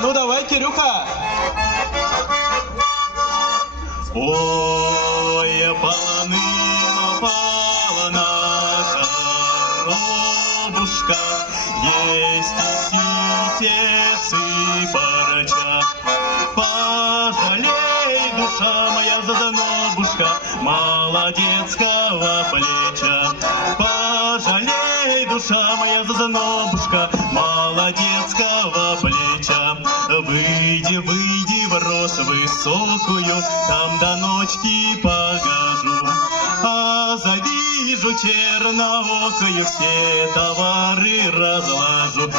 ну давай, Кирюха. Ой, полонина, полона, коробушка, есть и ситец, и парча. Пожалей, душа моя, за занобушка, молодецкого плеча. Пожалей, душа моя, за занобушка, молодецкого плеча. Выйди, выйди в рожь высокую, там до ночки погожу. А завижу черноокою, все товары разложу.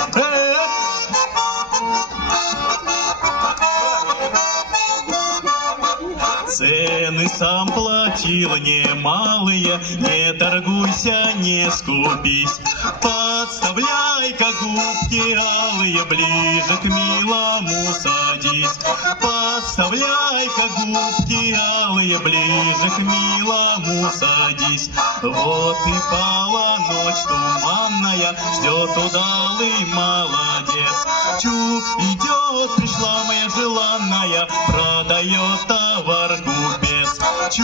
Цены сам платил немалые, не торгуйся, не скупись. Подставляй-ка губки алые, ближе к милому садись. Подставляй-ка губки алые, ближе к милому садись. Вот и пала ночь туманная, ждет удалый молодец. Чу, идет, пришла моя желанная, продает товар купец. Чу,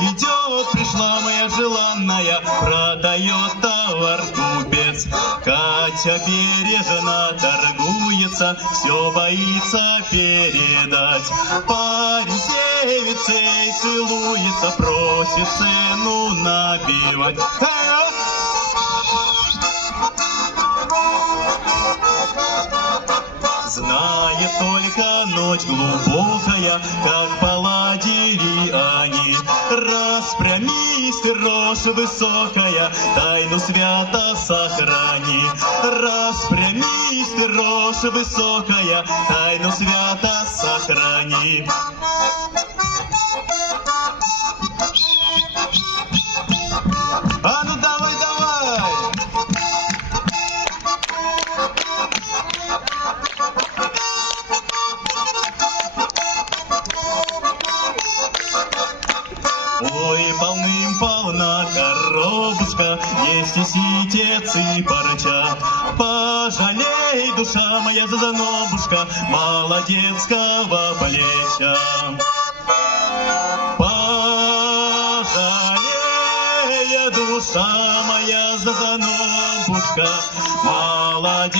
идет, пришла моя желанная, продает товар купец. Катя бережно торгуется, все боится передать. Парень девицей целуется, просит цену набивать. Знает только ночь глубокая, как поладили они. Распрямись ты, рожь высокая, тайну свято сохрани. Распрямись ты, рожь высокая, тайну свято сохрани. А ну давай, давай! Ой, полным-полна коробушка, есть и ситец, и парча. Пожалей, душа моя, за занобушка, молодецкого плеча. Пожалей, душа моя, за занобушка, молодецкого